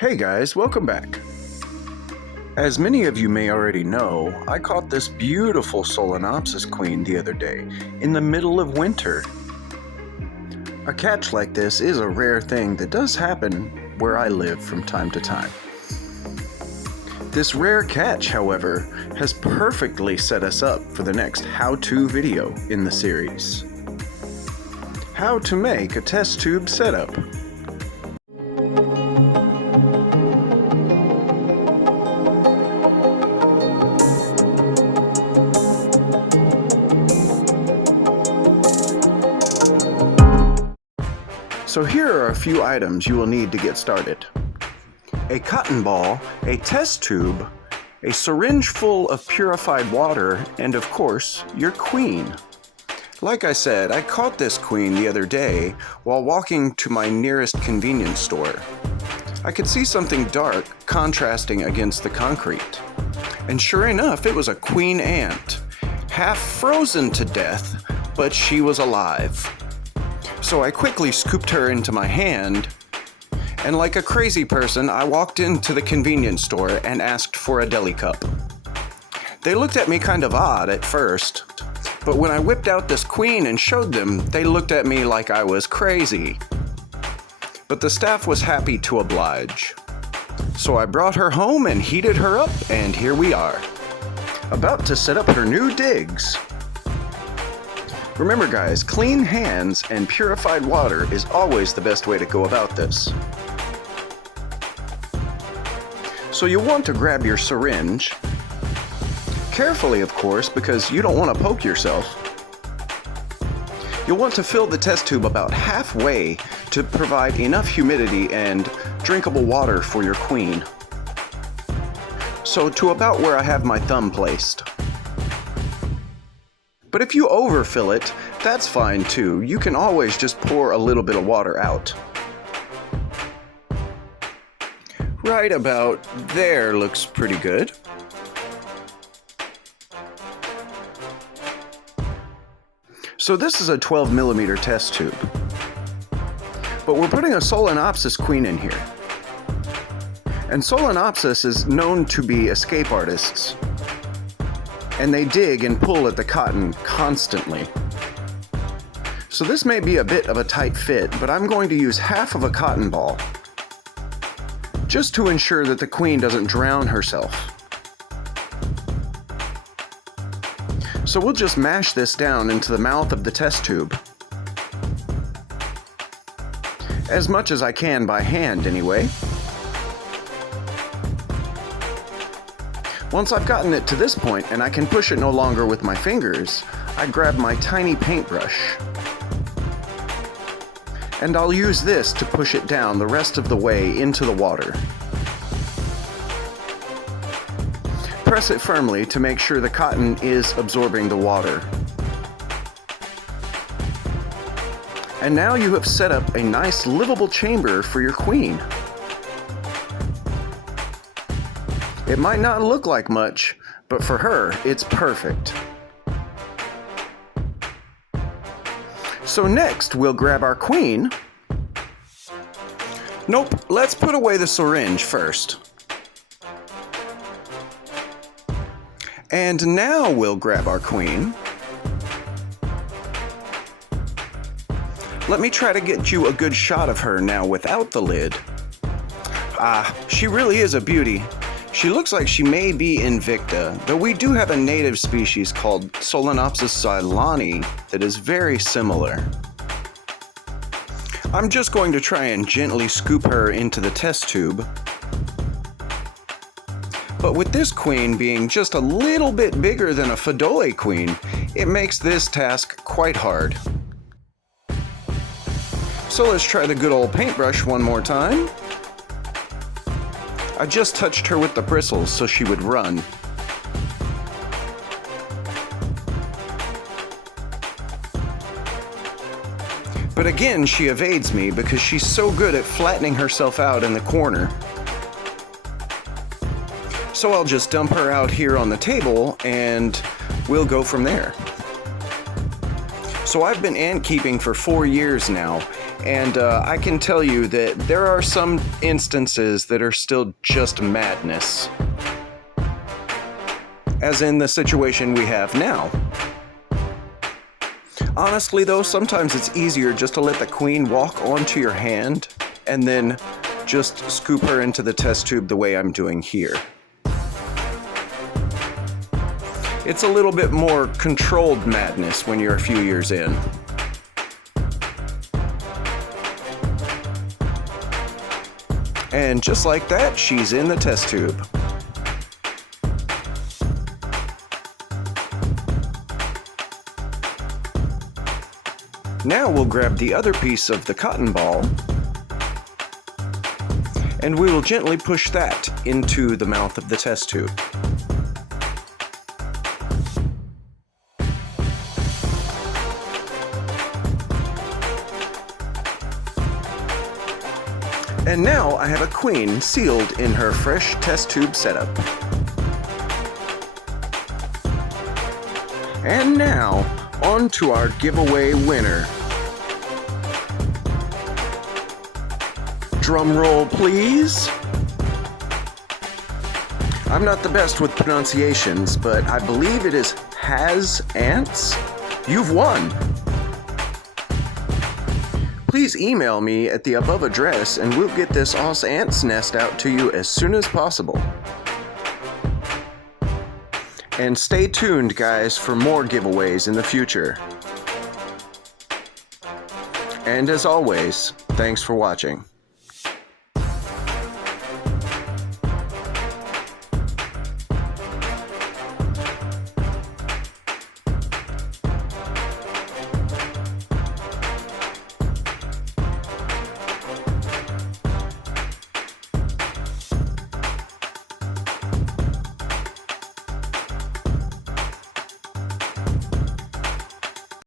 Hey guys, welcome back. As many of you may already know, I caught this beautiful Solenopsis queen the other day, in the middle of winter. A catch like this is a rare thing that does happen where I live from time to time. This rare catch, however, has perfectly set us up for the next how-to video in the series. How to make a test tube setup. So here are a few items you will need to get started. A cotton ball, a test tube, a syringe full of purified water, and of course, your queen. Like I said, I caught this queen the other day while walking to my nearest convenience store. I could see something dark contrasting against the concrete. And sure enough, it was a queen ant, half frozen to death, but she was alive. So I quickly scooped her into my hand, and like a crazy person, I walked into the convenience store and asked for a deli cup. They looked at me kind of odd at first, but when I whipped out this queen and showed them, they looked at me like I was crazy. But the staff was happy to oblige. So I brought her home and heated her up, and here we are. About to set up her new digs. Remember guys, clean hands and purified water is always the best way to go about this. So you'll want to grab your syringe, carefully of course, because you don't want to poke yourself. You'll want to fill the test tube about halfway to provide enough humidity and drinkable water for your queen. So to about where I have my thumb placed. But if you overfill it, that's fine too. You can always just pour a little bit of water out. Right about there looks pretty good. So this is a 12mm test tube. But we're putting a Solenopsis queen in here. And Solenopsis is known to be escape artists. And they dig and pull at the cotton constantly. So this may be a bit of a tight fit, but I'm going to use half of a cotton ball, just to ensure that the queen doesn't drown herself. So we'll just mash this down into the mouth of the test tube. As much as I can by hand, anyway. Once I've gotten it to this point and I can push it no longer with my fingers, I grab my tiny paintbrush. And I'll use this to push it down the rest of the way into the water. Press it firmly to make sure the cotton is absorbing the water. And now you have set up a nice livable chamber for your queen. It might not look like much, but for her, it's perfect. So next, we'll grab our queen. Nope, let's put away the syringe first. And now we'll grab our queen. Let me try to get you a good shot of her now without the lid. Ah, she really is a beauty. She looks like she may be Invicta, though we do have a native species called S.Xyloni that is very similar. I'm just going to try and gently scoop her into the test tube. But with this queen being just a little bit bigger than a Fedole queen, it makes this task quite hard. So let's try the good old paintbrush one more time. I just touched her with the bristles so she would run. But again, she evades me because she's so good at flattening herself out in the corner. So I'll just dump her out here on the table and we'll go from there. So I've been ant keeping for 4 years now, And I can tell you that there are some instances that are still just madness. As in the situation we have now. Honestly though, sometimes it's easier just to let the queen walk onto your hand and then just scoop her into the test tube the way I'm doing here. It's a little bit more controlled madness when you're a few years in. And just like that, she's in the test tube. Now we'll grab the other piece of the cotton ball and we will gently push that into the mouth of the test tube. And now I have a queen sealed in her fresh test tube setup. And now, on to our giveaway winner. Drum roll, please. I'm not the best with pronunciations, but I believe it is Has Ants. You've won! Please email me at the above address and we'll get this Os Ants nest out to you as soon as possible. And stay tuned, guys, for more giveaways in the future. And as always, thanks for watching.